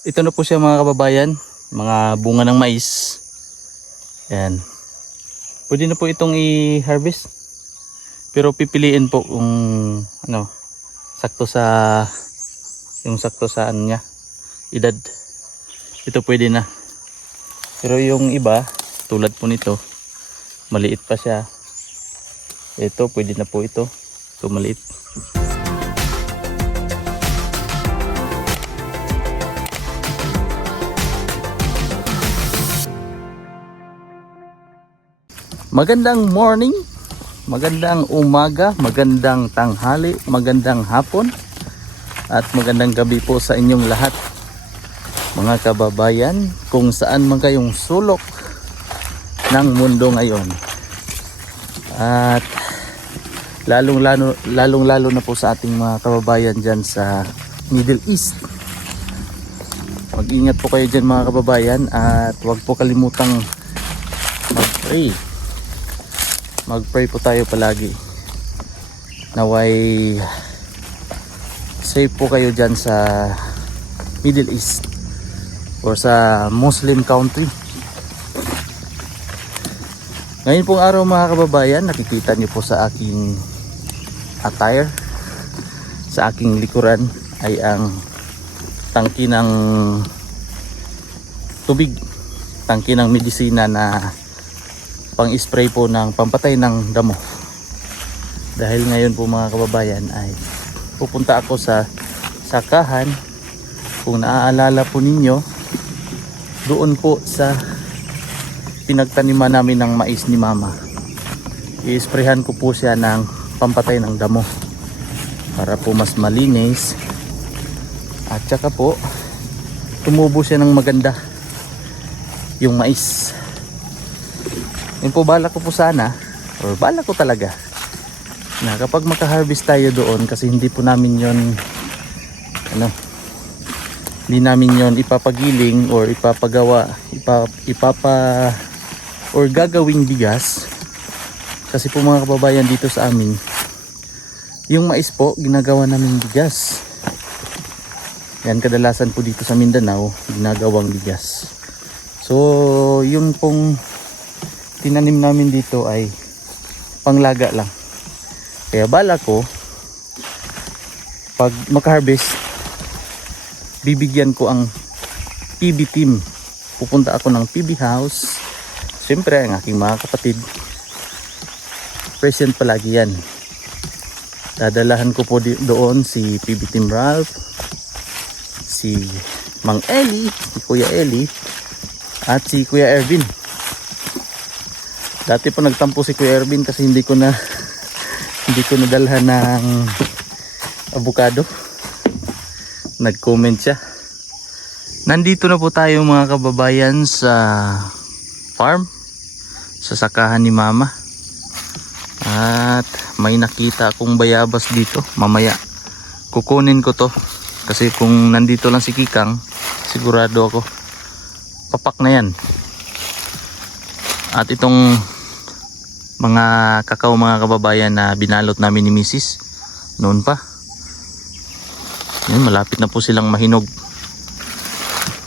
Ito na po siya mga kababayan, mga bunga ng mais. Yan. Pwede na po itong i-harvest. Pero pipiliin po kung ano, sakto sa ano niya, edad. Ito pwede na. Pero yung iba, tulad po nito, maliit pa siya. Ito pwede na po ito. Ito maliit. Magandang morning, magandang umaga, magandang tanghali, magandang hapon, at magandang gabi po sa inyong lahat. Mga kababayan, kung saan man kayong sulok ng mundo ngayon. At lalong lalo na po sa ating mga kababayan dyan sa Middle East. Mag-ingat po kayo dyan mga kababayan, at huwag po kalimutang mag-pray. Mag-pray po tayo palagi. Naway safe po kayo dyan sa Middle East or sa Muslim country. Ngayon pong araw mga kababayan, nakikita niyo po sa aking attire, sa aking likuran ay ang tangki ng tubig, tangki ng medisina na pang-spray po ng pampatay ng damo. Dahil ngayon po mga kababayan ay pupunta ako sa sakahan. Kung naaalala po ninyo, doon po sa pinagtaniman namin ng mais ni mama, i-sprayhan ko po siya ng pampatay ng damo para po mas malinis, at saka po tumubo siya ng maganda yung mais. Yun po balak ko po sana, or balak ko talaga, na kapag maka-harvest tayo doon, kasi hindi po namin yon hindi namin yon ipapagiling or ipapagawa, or gagawing bigas. Kasi po mga kababayan, dito sa amin yung mais po ginagawa namin bigas. Yan, kadalasan po dito sa Mindanao ginagawang bigas. So yung pong tinanim namin dito ay panglaga lang. Kaya bala ko, pag maka-harvest, bibigyan ko ang PB team. Pupunta ako ng PB house. Siyempre ang aking mga kapatid, present palagi yan. Dadalahan ko po doon si PB team Ralph, si Mang Eli, si Kuya Eli, at si Kuya Ervin. Dati po nagtampo si Kuya Ervin kasi hindi ko nadalhan ng avocado. Nag-comment siya. Nandito na po tayo mga kababayan sa farm, sa sakahan ni mama. At may nakita akong bayabas dito. Mamaya kukunin ko to, kasi kung nandito lang si Kikang, sigurado ako papak na yan. At itong mga kakao mga kababayan na binalot namin ni Mrs. noon pa, yun, malapit na po silang mahinog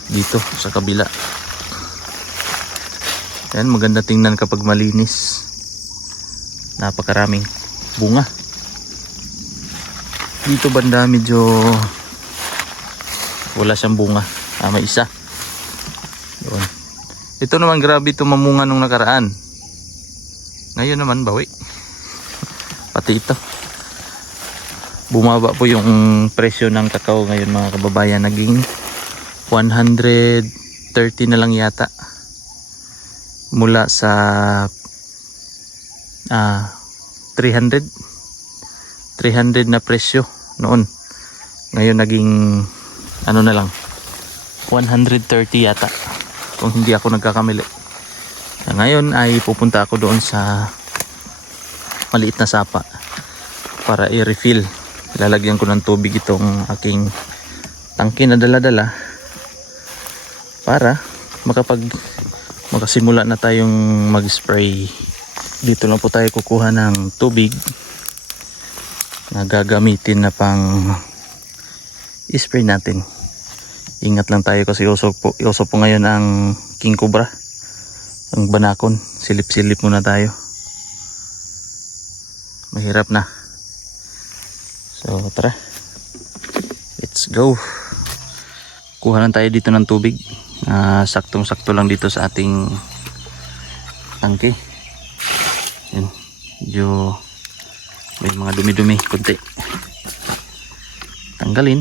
dito sa kabila. Yan, maganda tingnan kapag malinis. Napakaraming bunga. Dito banda medyo wala siyang bunga. May isa. Yun. Ito naman grabe ito mamunga nung nakaraan. Ngayon naman bawi. Pati ito. Bumaba po yung presyo ng kakao ngayon mga kababayan. Naging 130 na lang yata. Mula sa 300 na presyo noon. Ngayon naging ano na lang, 130 yata, kung hindi ako nagkakamali. Ngayon ay pupunta ako doon sa maliit na sapa para i-refill. Lalagyan ko ng tubig itong aking tangke na dala-dala para makasimula na tayong mag-spray. Dito lang po tayo kukuha ng tubig na gagamitin na pang i-spray natin Ingat lang tayo kasi uso po ngayon ang king cobra, ang banakon. Silip-silip muna tayo, mahirap na. So tara, let's go. Kuha lang tayo dito ng tubig, saktong sakto lang dito sa ating tangke. Yan, medyo may mga dumi-dumi konti, tanggalin.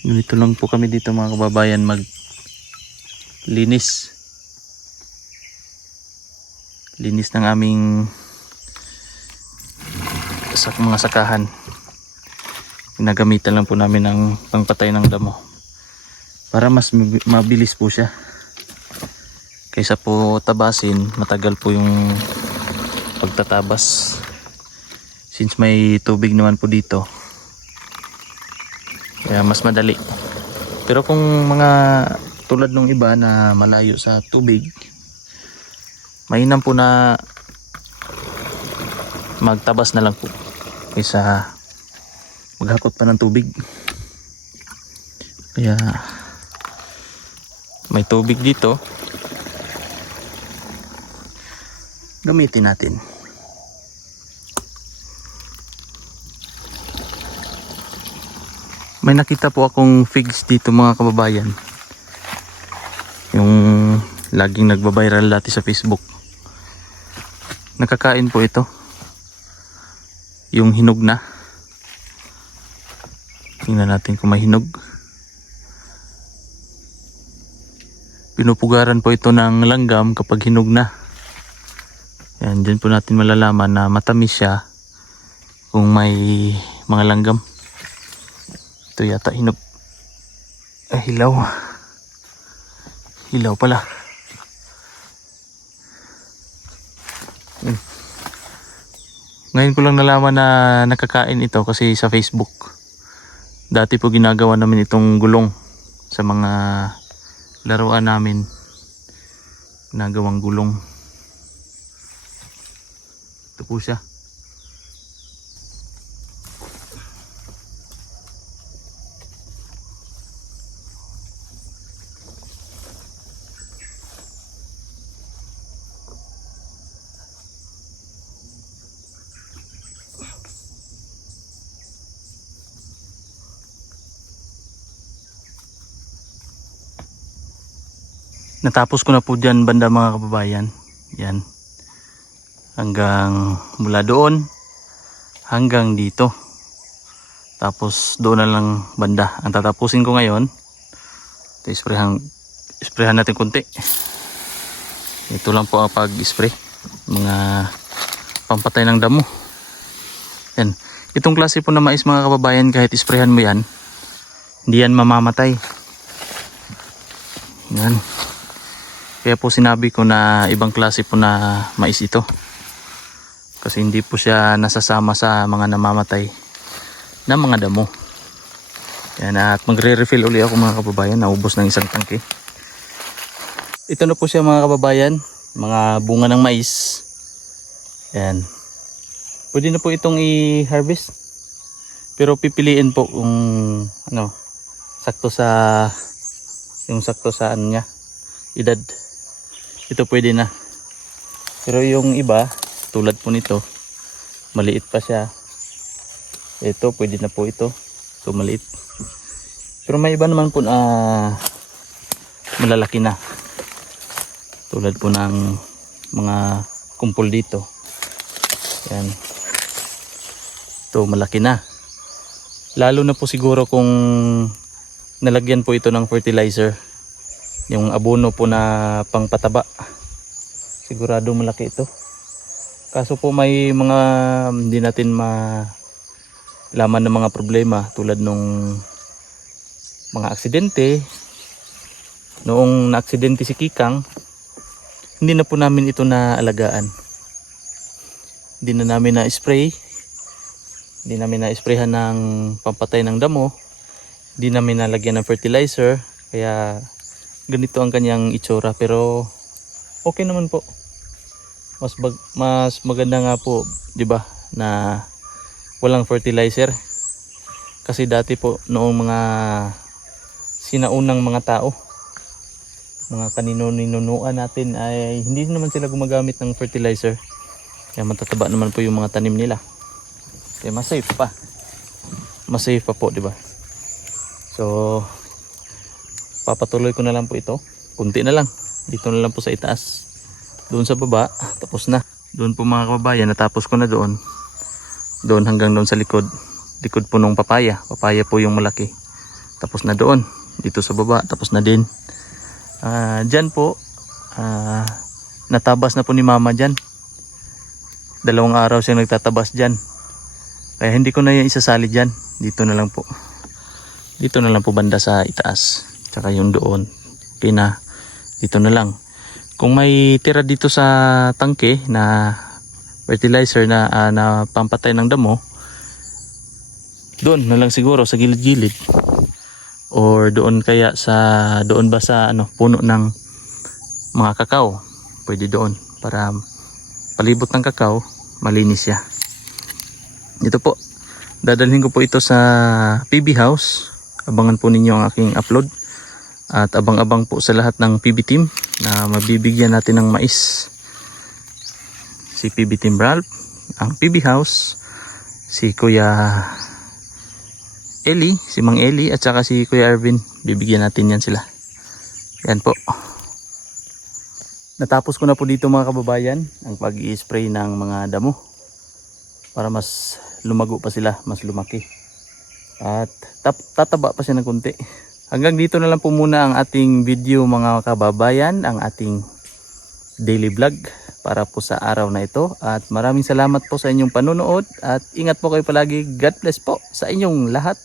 Ganito lang po kami dito mga kababayan, maglinis ng aming mga sakahan. Ginagamitan lang po namin ng pangpatay ng damo para mas mabilis po siya kaysa po tabasin. Matagal po yung pagtatabas, since may tubig naman po dito, kaya mas madali. Pero kung mga tulad nung iba na malayo sa tubig, mainam po na magtabas na lang po kaysa maghakot pa ng tubig. Kaya may tubig dito, gamitin natin. May nakita po akong figs dito mga kababayan, yung laging nagbabiral dati sa Facebook. Nakakain po ito, yung hinog na. Tingnan natin kung may hinog. Pinupugaran po ito ng langgam kapag hinog na. Yan, dyan po natin malalaman na matamis siya kung may mga langgam. Ito yata hinog. Hilaw. Hilaw pala. Ngayon ko lang nalaman na nakakain ito kasi sa Facebook. Dati po ginagawa namin itong gulong sa mga laruan namin. Ginagawang gulong. Ito po siya. Natapos ko na po dyan banda mga kababayan. Yan. Hanggang mula doon hanggang dito. Tapos doon na lang banda. Ang tatapusin ko ngayon, ito isprehan natin konti. Ito lang po ang pag-spray. Mga pampatay ng damo. Yan. Itong klase po na mais mga kababayan, kahit isprehan mo yan, hindi yan mamamatay. Yan. Kaya po sinabi ko na ibang klase po na mais ito. Kasi hindi po siya nasasama sa mga namamatay na mga damo. Yan, at magre-refill uli ako mga kababayan. Naubos ng isang tangke. Ito na po siya mga kababayan. Mga bunga ng mais. Yan. Pwede na po itong i-harvest. Pero pipiliin po kung sakto sa ano niya, edad. Ito pwede na. Pero yung iba, tulad po nito, maliit pa siya. Ito, pwede na po ito. So maliit. Pero may iba naman po na malalaki na. Tulad po ng mga kumpol dito. Yan. Ito, malaki na. Lalo na po siguro kung nalagyan po ito ng fertilizer. Yung abono po na pangpataba. Sigurado malaki ito. Kaso po may mga hindi natin malaman ng mga problema tulad nung mga aksidente. Noong na-aksidente si Kikang, hindi na po namin ito naalagaan. Hindi na namin na-spray. Hindi namin na-sprayhan ng pampatay ng damo. Hindi namin nalagyan ng fertilizer. Kaya ganito ang kanyang itsura, pero okay naman po. Mas maganda nga po, 'di ba, na walang fertilizer. Kasi dati po noong mga sinaunang mga tao, mga kanino-ninunuan natin ay hindi naman sila gumagamit ng fertilizer. Kaya matataba naman po yung mga tanim nila. Kaya mas safe pa. Mas safe pa po, di ba? So, papatuloy ko na lang po ito. Kunti na lang. Dito na lang po sa itaas. Doon sa baba, tapos na. Doon po mga kababayan, natapos ko na doon. Doon hanggang doon sa likod. Likod po nung papaya. Papaya po yung malaki. Tapos na doon. Dito sa baba, tapos na din. Dyan po, natabas na po ni mama dyan. 2 araw siya nagtatabas dyan. Kaya hindi ko na yung isasali dyan. Dito na lang po. Dito na lang po banda sa itaas. Tsaka yung doon. Dito na lang. Kung may tira dito sa tangke na fertilizer na pampatay ng damo, doon na lang siguro sa gilid-gilid. Or doon kaya doon ba sa puno ng mga kakao. Pwede doon para palibot ng kakao, malinis siya. Ito po, dadalhin ko po ito sa PB House. Abangan po ninyo ang aking upload. At abang-abang po sa lahat ng PB team na mabibigyan natin ng mais. Si PB Team Ralph, ang PB House, si Kuya Eli, si Mang Eli, at saka si Kuya Arvin. Bibigyan natin yan sila. Yan po. Natapos ko na po dito mga kababayan ang pag-i-spray ng mga damo para mas lumago pa sila, mas lumaki at tataba pa siya ng kunti. Hanggang dito na lang po muna ang ating video mga kababayan, ang ating daily vlog para po sa araw na ito, at maraming salamat po sa inyong panunood at ingat po kayo palagi. God bless po sa inyong lahat.